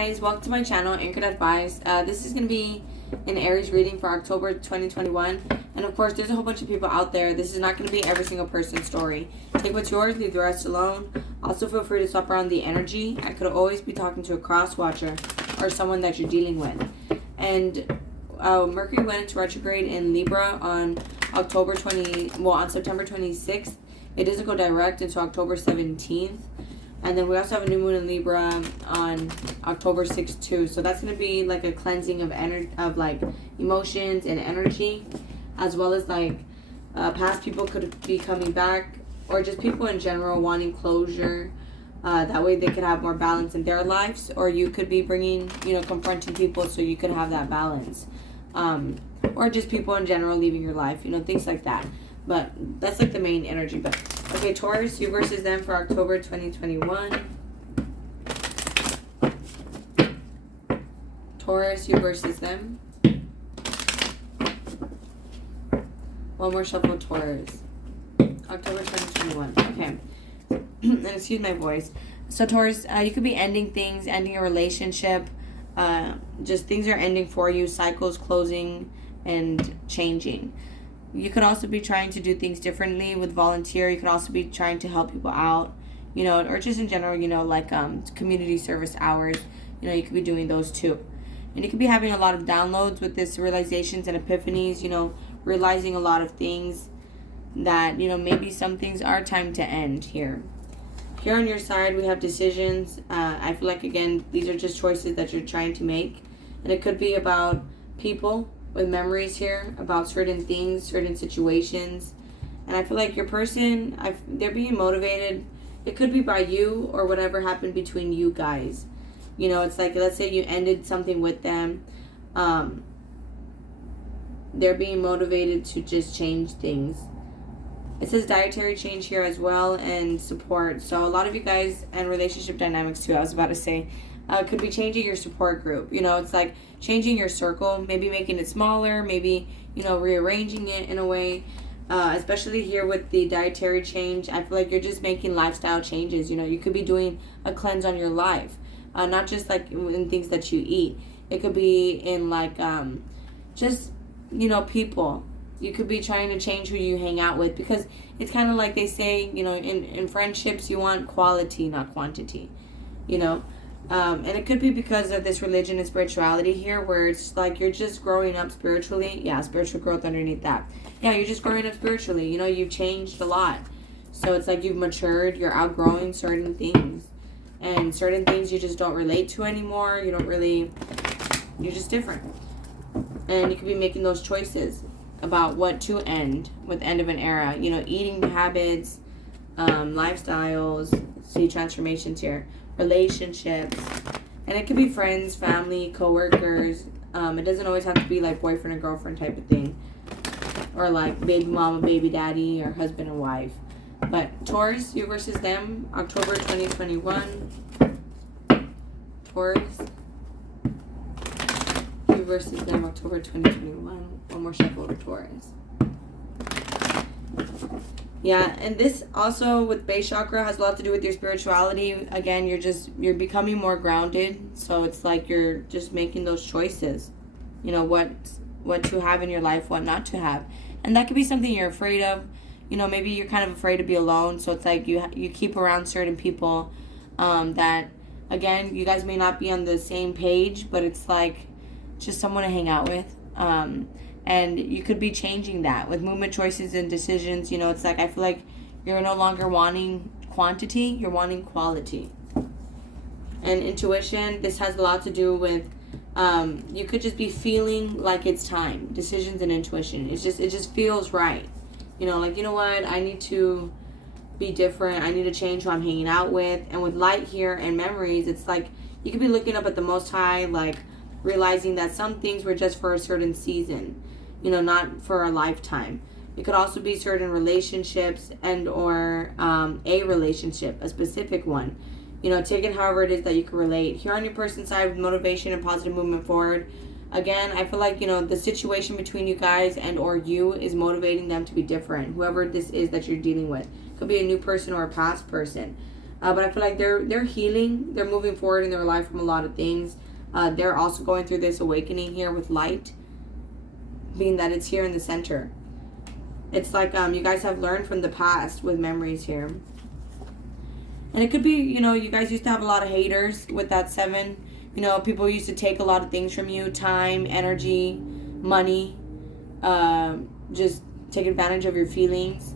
guys, welcome to my channel, Anchored Advice. This is going to be an Aries reading for October 2021. And of course, there's a whole bunch of people out there. This is not going to be every single person's story. Take what's yours, leave the rest alone. Also, feel free to swap around the energy. I could always be talking to a cross watcher or someone that you're dealing with. And Mercury went into retrograde in Libra on September 26th. It doesn't go direct until October 17th. And then we also have a new moon in Libra on October 6th too. So that's going to be like a cleansing of like emotions and energy, as well as like past people could be coming back, or just people in general wanting closure. That way they could have more balance in their lives, or you could be bringing, confronting people so you could have that balance. Or just people in general leaving your life, things like that. But that's like the main energy. But okay, Taurus, you versus them for October 2021. Taurus, you versus them. One more shuffle, Taurus. October 2021. Okay. And excuse my voice. So Taurus, you could be ending things, ending a relationship. Just things are ending for you. Cycles closing and changing. You could also be trying to do things differently with volunteer. You could also be trying to help people out, or just in general, like community service hours. You could be doing those too. And you could be having a lot of downloads with this realizations and epiphanies, realizing a lot of things that, maybe some things are time to end here. Here on your side, we have decisions. I feel like, again, these are just choices that you're trying to make. And it could be about people with memories here, about certain things, certain situations. And I feel like your person, they're being motivated. It could be by you or whatever happened between you guys. It's like, let's say you ended something with them. They're being motivated to just change things. It says dietary change here as well, and support. So a lot of you guys, and relationship dynamics too, I was about to say, could be changing your support group. It's like changing your circle, maybe making it smaller, maybe, rearranging it in a way. Especially here with the dietary change, I feel like you're just making lifestyle changes. You could be doing a cleanse on your life, not just like in things that you eat. It could be in like just, people. You could be trying to change who you hang out with, because it's kind of like they say, in friendships, you want quality, not quantity, and it could be because of this religion and spirituality here, where it's like you're just growing up spiritually. Yeah, spiritual growth underneath that. Yeah, you're just growing up spiritually. You've changed a lot. So it's like you've matured. You're outgrowing certain things. And certain things you just don't relate to anymore. You're just different. And you could be making those choices about what to end with the end of an era. Eating habits, lifestyles, see transformations here. Relationships, and it could be friends, family, co-workers. It doesn't always have to be like boyfriend and girlfriend type of thing, or like baby mama, baby daddy, or husband and wife. But Taurus, you versus them, October 2021. Taurus, you versus them, October 2021. One more shuffle of Taurus. Yeah, and this also with base chakra has a lot to do with your spirituality. Again, you're becoming more grounded. So it's like you're just making those choices. What to have in your life, what not to have. And that could be something you're afraid of. Maybe you're kind of afraid to be alone. So it's like you keep around certain people that, again, you guys may not be on the same page, but it's like just someone to hang out with. And you could be changing that with movement choices and decisions. It's like, I feel like you're no longer wanting quantity, you're wanting quality. And intuition, this has a lot to do with, you could just be feeling like it's time. Decisions and intuition. It just feels right. Like, what? I need to be different. I need to change who I'm hanging out with. And with light here and memories, it's like, you could be looking up at the Most High, like realizing that some things were just for a certain season. Not for a lifetime. It could also be certain relationships and or a relationship, a specific one. Take it however it is that you can relate. Here on your person's side with motivation and positive movement forward. Again, I feel like, the situation between you guys and or you is motivating them to be different. Whoever this is that you're dealing with. Could be a new person or a past person. But I feel like they're healing. They're moving forward in their life from a lot of things. They're also going through this awakening here with light, being that it's here in the center. It's like you guys have learned from the past with memories here. And it could be, you guys used to have a lot of haters with that 7. People used to take a lot of things from you. Time, energy, money. Just take advantage of your feelings.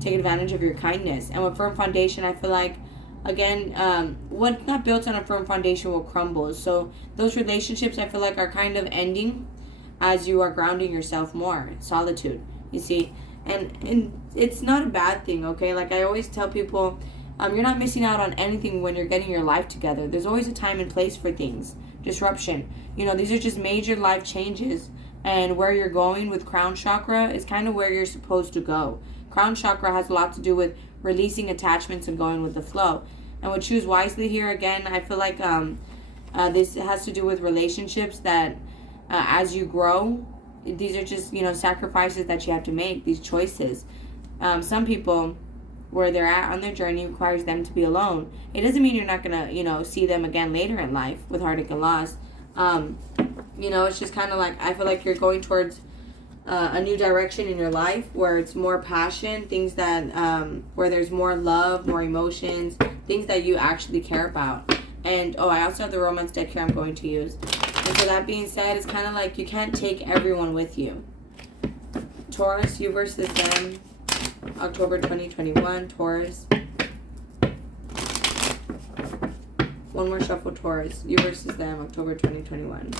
Take advantage of your kindness. And with firm foundation, I feel like, again, what's not built on a firm foundation will crumble. So those relationships, I feel like, are kind of ending as you are grounding yourself more. Solitude, you see. And it's not a bad thing, okay? Like I always tell people, you're not missing out on anything when you're getting your life together. There's always a time and place for things. Disruption. These are just major life changes. And where you're going with crown chakra is kind of where you're supposed to go. Crown chakra has a lot to do with releasing attachments and going with the flow. And with choose wisely here, again, I feel like this has to do with relationships that as you grow, these are just, sacrifices that you have to make, these choices. Some people, where they're at on their journey, requires them to be alone. It doesn't mean you're not going to, see them again later in life with heartache and loss. It's just kind of like, I feel like you're going towards a new direction in your life where it's more passion, things that, where there's more love, more emotions, things that you actually care about. And, I also have the romance deck here I'm going to use. And so that being said, it's kind of like you can't take everyone with you. Taurus, you versus them. October 2021, Taurus. One more shuffle, Taurus. You versus them, October 2021.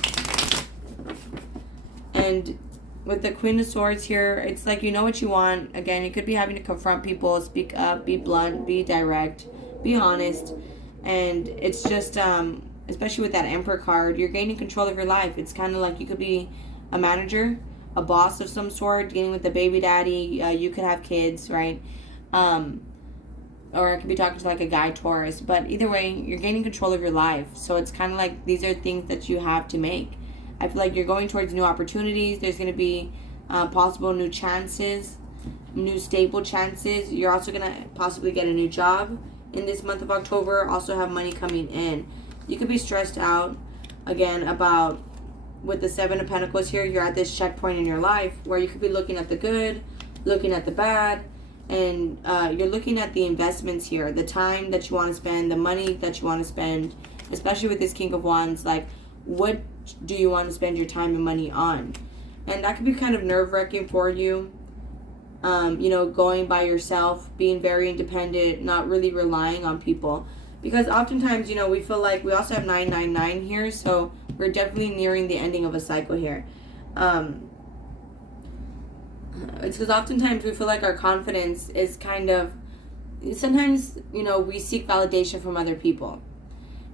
And with the Queen of Swords here, it's like you know what you want. Again, you could be having to confront people, speak up, be blunt, be direct, be honest. And it's just, especially with that Emperor card, you're gaining control of your life. It's kind of like you could be a manager, a boss of some sort, dealing with the baby daddy. You could have kids, right? Or I could be talking to like a guy, Taurus. But either way, you're gaining control of your life. So it's kind of like these are things that you have to make. I feel like you're going towards new opportunities. There's going to be possible new chances, new stable chances. You're also going to possibly get a new job in this month of October. Also have money coming in. You could be stressed out, again, about with the 7 of Pentacles here. You're at this checkpoint in your life where you could be looking at the good, looking at the bad, and you're looking at the investments here, the time that you want to spend, the money that you want to spend, especially with this King of Wands. Like, what do you want to spend your time and money on? And that could be kind of nerve-wracking for you. Going by yourself, being very independent, not really relying on people. Because oftentimes, we feel like we also have 999 here, so we're definitely nearing the ending of a cycle here. It's because oftentimes we feel like our confidence is kind of, sometimes, we seek validation from other people.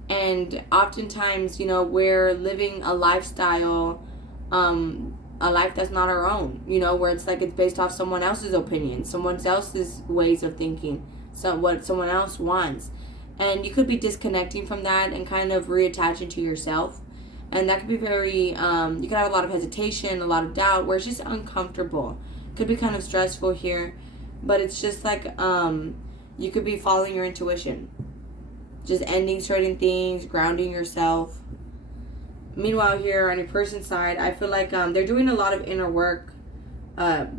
And oftentimes, we're living a lifestyle, a life that's not our own, where it's like it's based off someone else's opinion, someone else's ways of thinking, what someone else wants. And you could be disconnecting from that and kind of reattaching to yourself. And that could be very, you could have a lot of hesitation, a lot of doubt, where it's just uncomfortable. Could be kind of stressful here. But it's just like, you could be following your intuition. Just ending certain things, grounding yourself. Meanwhile, here on your person's side, I feel like they're doing a lot of inner work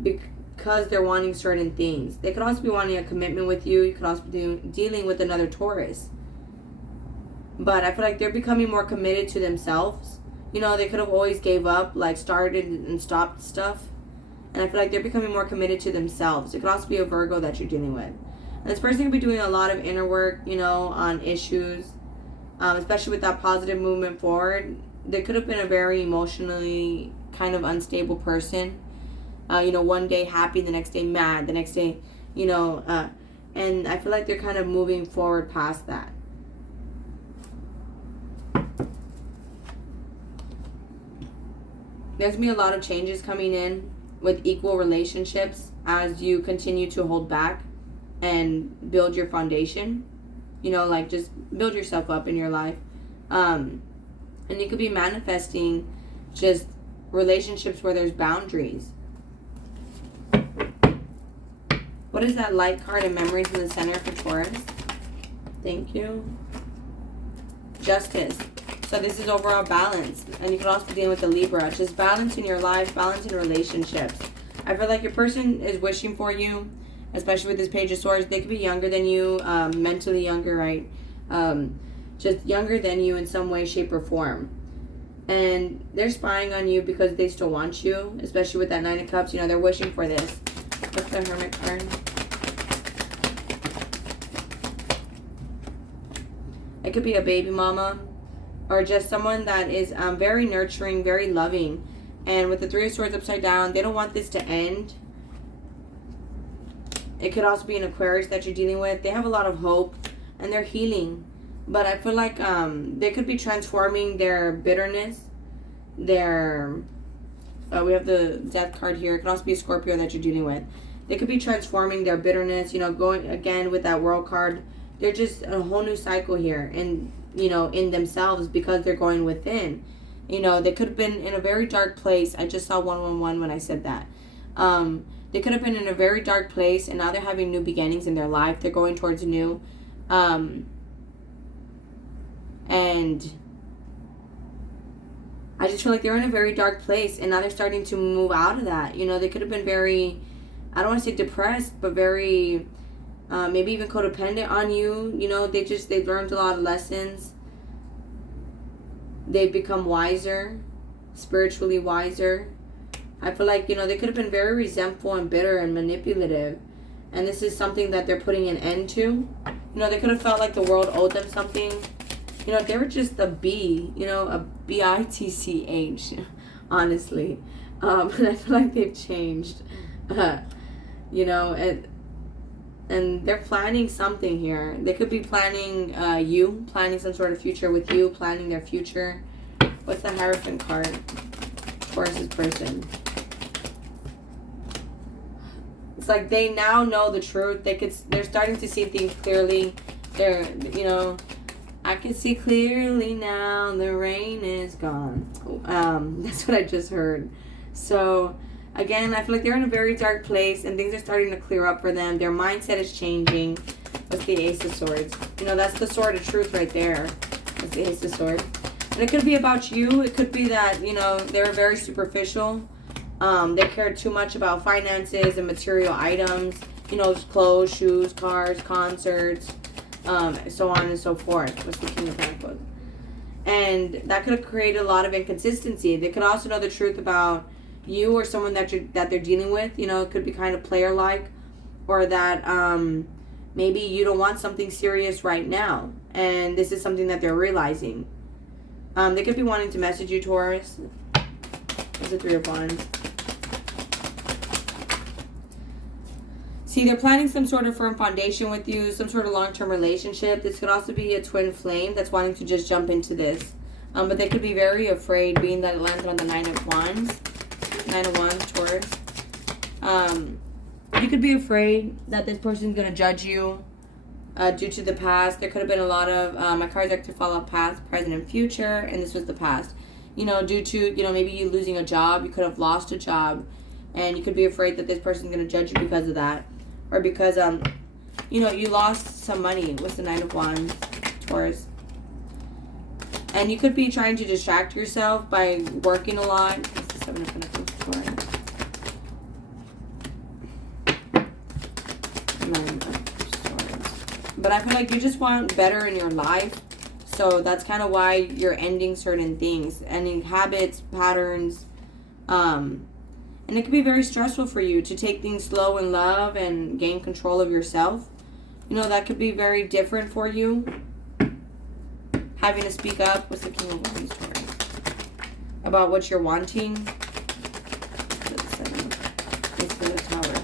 because they're wanting certain things. They could also be wanting a commitment with you. You could also be dealing with another Taurus. But I feel like they're becoming more committed to themselves. They could have always gave up, like started and stopped stuff. And I feel like they're becoming more committed to themselves. It could also be a Virgo that you're dealing with. And this person could be doing a lot of inner work, on issues. Especially with that positive movement forward. They could have been a very emotionally kind of unstable person. One day happy, the next day mad, the next day, and I feel like they're kind of moving forward past that. There's going to be a lot of changes coming in with equal relationships as you continue to hold back and build your foundation. Like just build yourself up in your life. And you could be manifesting just relationships where there's boundaries. What is that light card and memories in the center for Taurus? Thank you. Justice. So this is overall balance. And you can also be dealing with the Libra. Just balance in your life, balance in relationships. I feel like your person is wishing for you, especially with this Page of Swords. They could be younger than you, mentally younger, right? Just younger than you in some way, shape, or form. And they're spying on you because they still want you, especially with that Nine of Cups. You know, they're wishing for this. What's the Hermit card? It could be a baby mama or just someone that is very nurturing, very loving. And with the Three of Swords upside down, they don't want this to end. It could also be an Aquarius that you're dealing with. They have a lot of hope and they're healing. But I feel like they could be transforming their bitterness. Their... we have the Death card here. It could also be a Scorpio that you're dealing with. They could be transforming their bitterness. You know, going again with that World card. They're just a whole new cycle here. And, you know, in themselves because they're going within. You know, they could have been in a very dark place. I just saw 111 when I said that. They could have been in a very dark place. And now they're having new beginnings in their life. They're going towards new... and I just feel like they're in a very dark place and now they're starting to move out of that. You know, they could have been very, I don't want to say depressed, but very, maybe even codependent on you. You know, they've learned a lot of lessons. They've become wiser, spiritually wiser. I feel like, you know, they could have been very resentful and bitter and manipulative. And this is something that they're putting an end to. You know, they could have felt like the world owed them something. You know, they were just a B, you know, a B-I-T-C-H, honestly. And I feel like they've changed, you know, and they're planning something here. They could be planning planning some sort of future with you, planning their future. What's the Hierophant card? Taurus's person. It's like they now know the truth. They're starting to see things clearly. They're, you know... I can see clearly now, the rain is gone. That's what I just heard. So, again, I feel like they're in a very dark place and things are starting to clear up for them. Their mindset is changing. What's the Ace of Swords? You know, that's the sword of truth right there. That's the Ace of Swords. And it could be about you. It could be that, you know, they were very superficial. They cared too much about finances and material items. You know, clothes, shoes, cars, concerts. So on and so forth. What's the King of Pentacles? And that could have created a lot of inconsistency. They could also know the truth about you or someone that they're dealing with. You know, it could be kind of player-like, or that maybe you don't want something serious right now, and this is something that they're realizing. They could be wanting to message you, Taurus. There's the Three of Wands. See, they're planning some sort of firm foundation with you, some sort of long-term relationship. This could also be a twin flame that's wanting to just jump into this. But they could be very afraid, being that it landed on the Nine of Wands. Nine of Wands, Taurus. You could be afraid that this person's going to judge you due to the past. There could have been a lot of, my cards are to follow past, present, and future, and this was the past. You know, due to, you know, maybe you losing a job, you could have lost a job, and you could be afraid that this person's going to judge you because of that. Or because, you know, you lost some money with the Nine of Wands, Taurus. And you could be trying to distract yourself by working a lot. What's the Seven of Pentacles, Taurus? But I feel like you just want better in your life. So that's kind of why you're ending certain things. Ending habits, patterns, and it can be very stressful for you to take things slow in love and gain control of yourself. You know, that could be very different for you. Having to speak up. What's the King of Wands, Taurus? About what you're wanting. It's the Tower,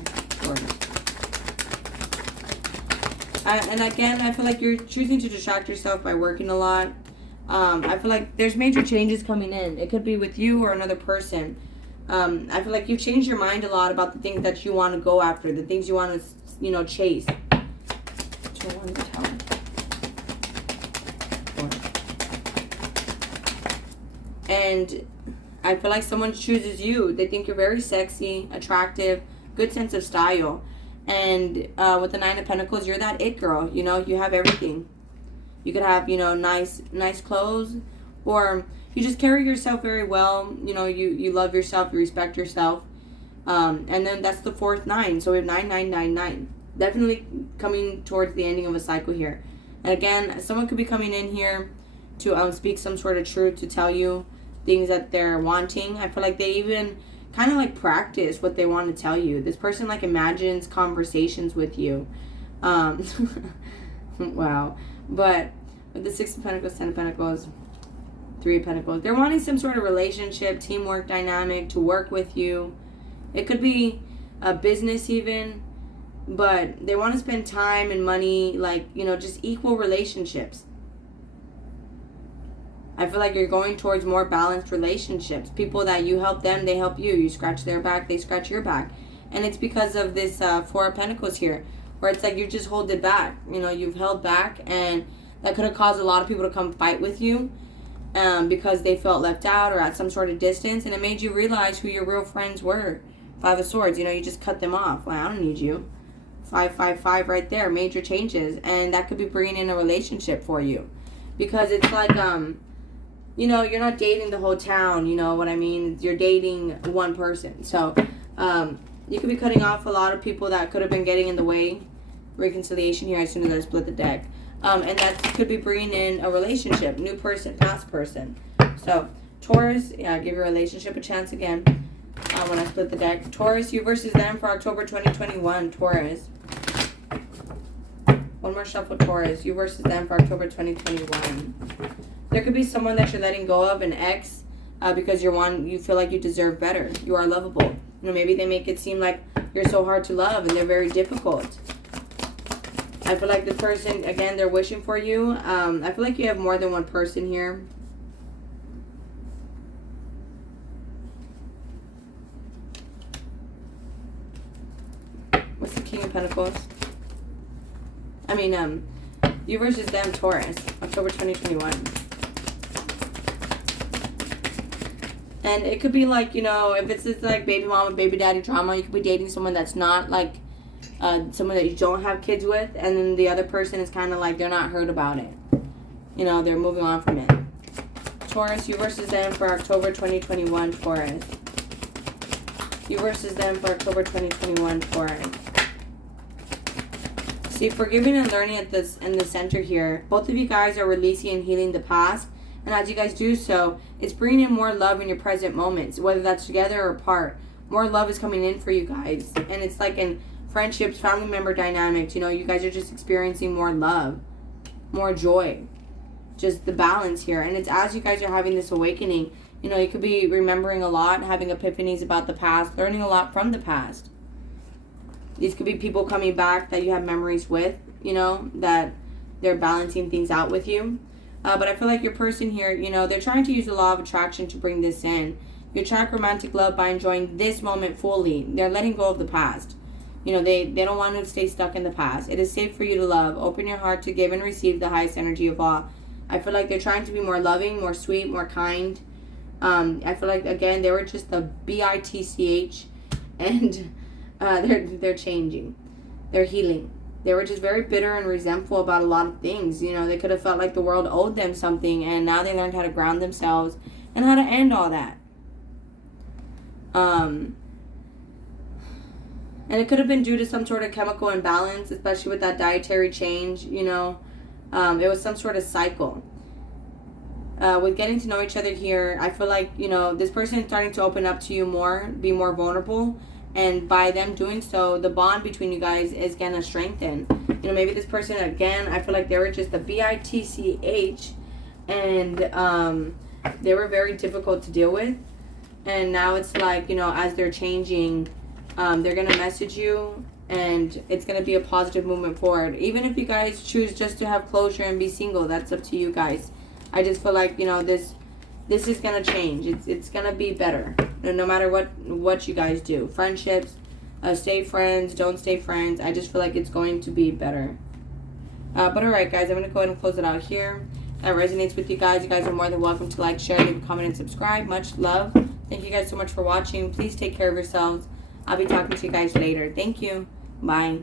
Taurus. And again, I feel like you're choosing to distract yourself by working a lot. I feel like there's major changes coming in. It could be with you or another person. I feel like you've changed your mind a lot about the things that you want to go after, the things you want to, you know, chase. And I feel like someone chooses you. They think you're very sexy, attractive, good sense of style. And with the Nine of Pentacles, you're that it girl. You know, you have everything. You could have, nice clothes, or you just carry yourself very well. You love yourself, you respect yourself. And then that's the 4th 9. So we have 9999. Definitely coming towards the ending of a cycle here. And again, someone could be coming in here to speak some sort of truth, to tell you things that they're wanting. I feel like they even kind of like practice what they want to tell you. This person like imagines conversations with you. Wow. But with the 6 of Pentacles, 10 of Pentacles, 3 of Pentacles, they're wanting some sort of relationship, teamwork dynamic, to work with you. It could be a business even, but they want to spend time and money, like, just equal relationships. I feel like you're going towards more balanced relationships. People that you help them, they help you. You scratch their back, they scratch your back. And it's because of this 4 of Pentacles here, where it's like you just hold it back. You've held back, and that could have caused a lot of people to come fight with you because they felt left out or at some sort of distance. And it made you realize who your real friends were. 5 of Swords, you just cut them off. Like, I don't need you. 555 right there, major changes. And that could be bringing in a relationship for you. Because it's like, you're not dating the whole town, you know what I mean? You're dating one person. So, you could be cutting off a lot of people that could have been getting in the way. Reconciliation here as soon as I split the deck. And that could be bringing in a relationship. New person, past person. So, Taurus, give your relationship a chance again. When I split the deck. Taurus, you versus them for October 2021. Taurus. One more shuffle, Taurus. You versus them for October 2021. There could be someone that you're letting go of, an ex, because you feel like you deserve better. You are lovable. Maybe they make it seem like you're so hard to love and they're very difficult. I feel like this person, again, they're wishing for you. I feel like you have more than one person here. What's the King of Pentacles? You versus them, Taurus, October 2021. And it could be like, if it's just like baby mama, baby daddy drama, you could be dating someone that's not like someone that you don't have kids with, and then the other person is kind of like they're not heard about it. They're moving on from it. Taurus, you versus them for October 2021, Taurus. You versus them for October 2021, Taurus. See, forgiving and learning at this in the center here. Both of you guys are releasing and healing the past. And as you guys do so, it's bringing in more love in your present moments. Whether that's together or apart. More love is coming in for you guys. And it's like in friendships, family member dynamics. You guys are just experiencing more love. More joy. Just the balance here. And it's as you guys are having this awakening. You could be remembering a lot. Having epiphanies about the past. Learning a lot from the past. These could be people coming back that you have memories with, that they're balancing things out with you. But I feel like your person here, they're trying to use the law of attraction to bring this in. You attract romantic love by enjoying this moment fully. They're letting go of the past. They don't want to stay stuck in the past. It is safe for you to love. Open your heart to give and receive the highest energy of all. I feel like they're trying to be more loving, more sweet, more kind. I feel like, again, they were just the bitch, and they're changing. They're healing. They were just very bitter and resentful about a lot of things. They could have felt like the world owed them something, and now they learned how to ground themselves and how to end all that. And it could have been due to some sort of chemical imbalance, especially with that dietary change, it was some sort of cycle. With getting to know each other here, I feel like, this person is starting to open up to you more, be more vulnerable. And by them doing so, the bond between you guys is going to strengthen. Maybe this person, again, I feel like they were just a bitch. And they were very difficult to deal with. And now it's like, as they're changing, they're going to message you. And it's going to be a positive movement forward. Even if you guys choose just to have closure and be single, that's up to you guys. I just feel like, this is going to change. It's going to be better. No matter what you guys do. Friendships, stay friends, don't stay friends. I just feel like it's going to be better. But alright, guys, I'm going to go ahead and close it out here. That resonates with you guys. You guys are more than welcome to like, share, leave a comment, and subscribe. Much love. Thank you guys so much for watching. Please take care of yourselves. I'll be talking to you guys later. Thank you. Bye.